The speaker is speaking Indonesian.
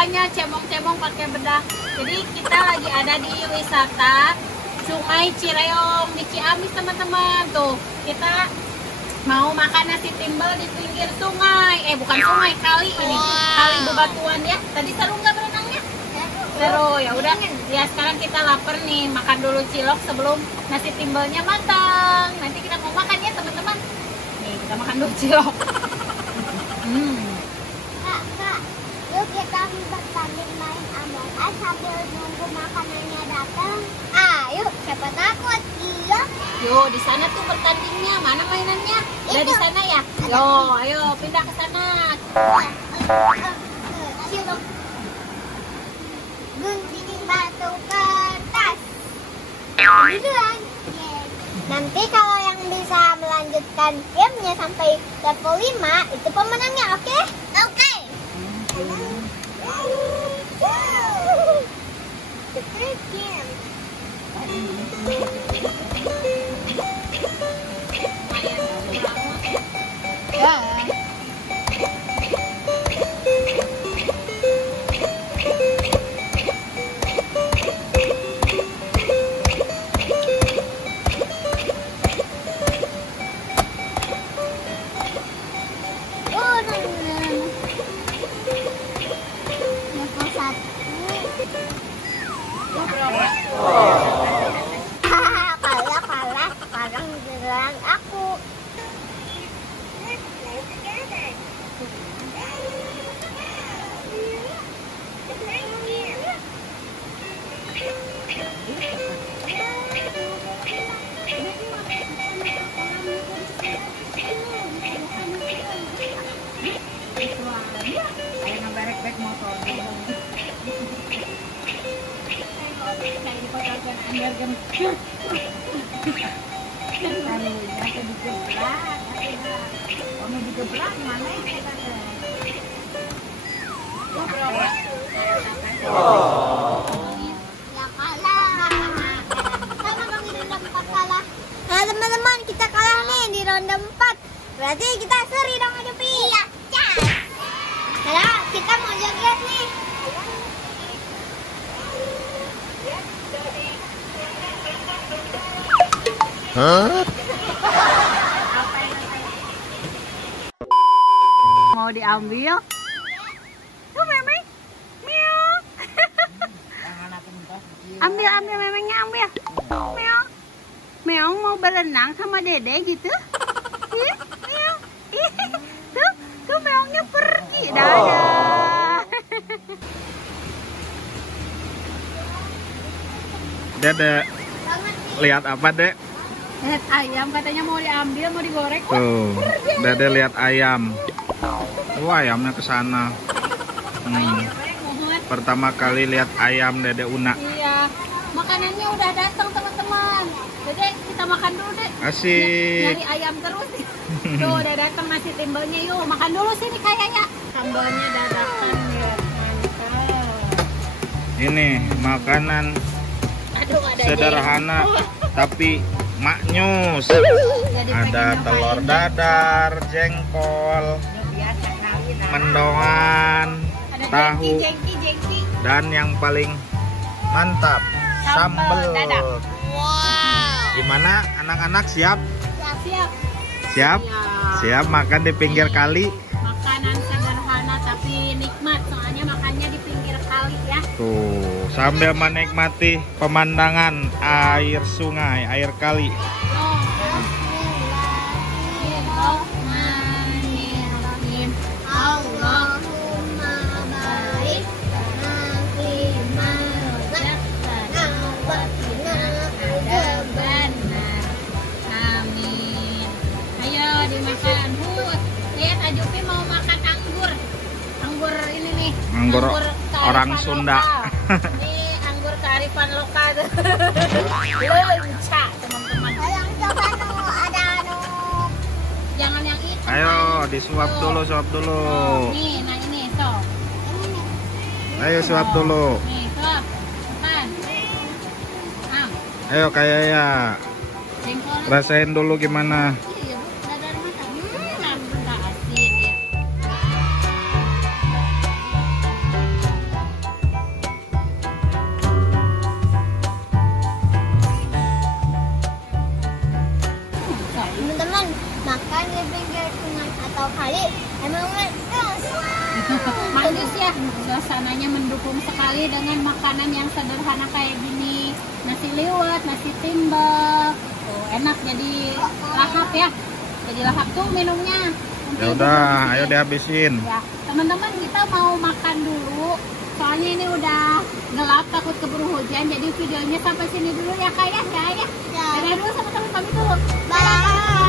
makanya cemong-cemong pakai bedak. Jadi kita lagi ada di wisata Sungai Cireong di Ciamis teman-teman. Tuh kita mau makan nasi timbel di pinggir sungai. Bukan sungai, kali ini. Kali bebatuan ya. Tadi seru nggak berenangnya? Seru. Ya udah. Ya sekarang kita lapar nih. Makan dulu cilok sebelum nasi timbelnya matang. Nanti kita mau makan ya teman-teman. Nih kita makan dulu cilok. Kak, yuk kita bertanding main Among Us sambil nunggu makanannya datang. Ayo, siapa takut? Iya. Yo, di sana tuh pertandingnya. Mana mainannya? Udah di sana ya? Yo, ayo pindah ke sana. Cilok. Gunting batu kertas. Duluan. Nanti kalau yang bisa melanjutkan gamenya sampai level 5 itu pemenangnya, oke? Oke. Kalah, sekarang giliran aku. Nah teman-teman, kita kalah nih di ronde 4. Berarti kita seri dong Adupi. Iya, Karena kita mau joget nih. Mau diambil? Tuh memeng. Meow. Ambil memengnya, ambil. Meow. Meong mau berenang sama Dede gitu? Meong. Tuh meongnya pergi. Dadah. Dede, lihat apa, Dek? Lihat ayam, katanya mau diambil, mau digoreng. Tuh, Dede lihat ayam. Wah, ayamnya ke sana. Pertama kali lihat ayam Dede Una. Iya, makanannya udah datang teman-teman. Dede, kita makan dulu deh. Asik. Nyari ayam terus. Tuh, udah datang nasi timbelnya. Yuk, makan dulu sini kayaknya. Sambalnya dadakan ya, mantap. Ini makanan sederhana tapi maknyus. Ada telur dadar, jengkol, mendongan, tahu, jengki. dan yang paling mantap sambal. Gimana anak-anak, siap? Siap. Siap? Siap makan di pinggir kali. Makanan sederhana tapi nikmat, soalnya makannya di pinggir kali ya. Tuh, sambil menikmati pemandangan air sungai, air kali. Allahumma barik lana Amin. Ayo dimakan. Lihat Ajupi mau makan anggur. Anggur ini nih. Anggur orang kearifan Sunda. lokal. Ini anggur kearifan lokal. Lenca teman-teman. Jangan yang itu. Ayo disuap dulu, suap dulu. Nih, nah ini sok. Ayo suap dulu. Nih, suap. Makan. Ayo kayak ya. Jengkol. Rasain dulu gimana. Iya, Bu. Dadar mata. Nggak asin ya. Emang Manis ya, suasananya mendukung sekali dengan makanan yang sederhana kayak gini. Nasi liwet, nasi timbel, tuh enak, jadi lahap ya. Jadi lahap tuh minumnya. Ya udah, ayo dihabisin. Ya, teman-teman kita mau makan dulu. Soalnya ini udah gelap, takut keburu hujan. Jadi videonya sampai sini dulu ya kak ya. Ya. Dadah dulu sama teman kami dulu. Bye.